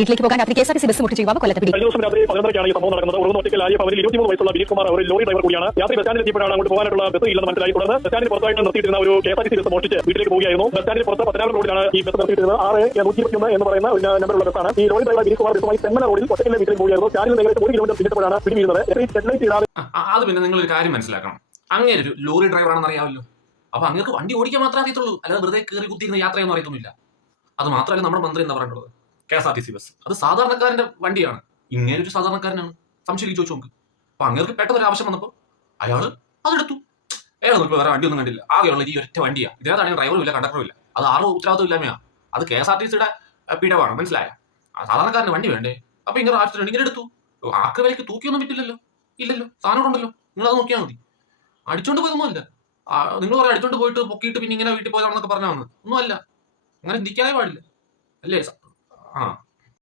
വീട്ടിലേക്ക് പോകാൻ രാത്രി KSRTC ബസ് മുട്ടിച്ച് യുവാവ് കൊല്ലത്ത് പിടി. കഴിഞ്ഞ ദിവസം രാത്രി 11:30 ഈ സംഭവം നടക്കുന്നത്. ഉറങ്ങുന്ന ആര്യ ഭവനിൽ 23 വയസ്സുള്ള ബിനീഷ് കുമാർ ഒരു ലോറി ഡ്രൈവർ കൂടിയാണ്. രാത്രി ബസ് സ്റ്റാൻഡിൽ എത്തിയപ്പോഴാണ് അങ്ങോട്ട് പോകാനുള്ള ബസ് ഇല്ലെന്ന് മനസ്സിലായി. തുടർന്ന് ബസ് സ്റ്റാൻഡിൽ പുറത്തായിട്ട് നിർത്തിയിരുന്ന ഒരു KSRTC ബസ് മോഷ്ടിച്ച് വീട്ടിലേക്ക് പോവുകയായിരുന്നു. ബസ് സ്റ്റാൻഡിൽ പുറത്ത് പത്തനാപുരം റോഡിലാണ് ഈ ബസ് നിർത്തിയിരുന്നത്. 6A121 എന്ന് പറയുന്ന ഒരു നമ്പറുള്ള ബസ്സാണ്. ഈ ലോറി ഡ്രൈവർ ബിനീഷ് കുമാർ ബസ്സുമായി തെന്മല റോഡിൽ ഒറ്റയ്ക്ക് വീട്ടിലേക്ക് പോവുകയായിരുന്നു. സ്റ്റാൻഡിൽ ഏകദേശം 1 കിലോമീറ്റർ പിന്നിട്ടപ്പോഴാണ് പിടി വീഴുന്നത്. അത് പിന്നെ നിങ്ങൾ ഒരു കാര്യം മനസ്സിലാക്കണം. അങ്ങനെ ഒരു ലോറി ഡ്രൈവർ ആണെന്ന് അറിയാമല്ലോ. അപ്പൊ അങ്ങക്ക് വണ്ടി ഓടിക്കാൻ മാത്രമേ അറിയത്തുള്ളൂ, അല്ലാതെ വെറുതെ കയറി കുത്തിയിരുന്ന യാത്രയൊന്നും അറിയത്തൊന്നുമില്ല. അത് മാത്രമല്ല നമ്മുടെ മന്ത്രി എന്താ പറഞ്ഞിട്ടുള്ളത്, KSRTC ബസ് അത് സാധാരണക്കാരന്റെ വണ്ടിയാണ്. ഇങ്ങനെ ഒരു സാധാരണക്കാരനാണ്, സംശയം ചോദിച്ചു നോക്ക്. അപ്പൊ അങ്ങേർക്ക് പെട്ടെന്നൊരു ആവശ്യം വന്നപ്പോൾ അയാള് അതെടുത്തു. അയാൾ നോക്കി വേറെ വണ്ടി ഒന്നും കണ്ടില്ല, ആകെയുള്ള ഈ ഒറ്റ വണ്ടിയാണ്. ഇതിനകത്താണെങ്കിൽ ഡ്രൈവറും ഇല്ല, കണ്ടക്ടറും ഇല്ല. അത് ആരും ഉത്തരവാദിത്വം ഇല്ലാമയാ. അത് KSRTCയുടെ പിഴവാണ്, മനസ്സിലായ? സാധാരണക്കാരന് വണ്ടി വേണ്ടേ? അപ്പൊ ഇങ്ങനെ ആക്സിഡന്റ് ഇങ്ങനെ എടുത്തു. ആക്ക് വിലക്ക് തൂക്കിയൊന്നും പറ്റില്ലല്ലോ, ഇല്ലല്ലോ, സാധനം ഉണ്ടല്ലോ, നിങ്ങൾ അത് നോക്കിയാൽ മതി. അടിച്ചോണ്ട് പോയതൊന്നുമല്ല. നിങ്ങൾ പറയാം അടിച്ചോണ്ട് പോയിട്ട് പൊക്കിയിട്ട് പിന്നെ ഇങ്ങനെ വീട്ടിൽ പോയതാണെന്നൊക്കെ പറഞ്ഞാൽ ഒന്നും അല്ല. അങ്ങനെ ചിന്തിക്കാനേ പാടില്ല, അല്ലേ? ആ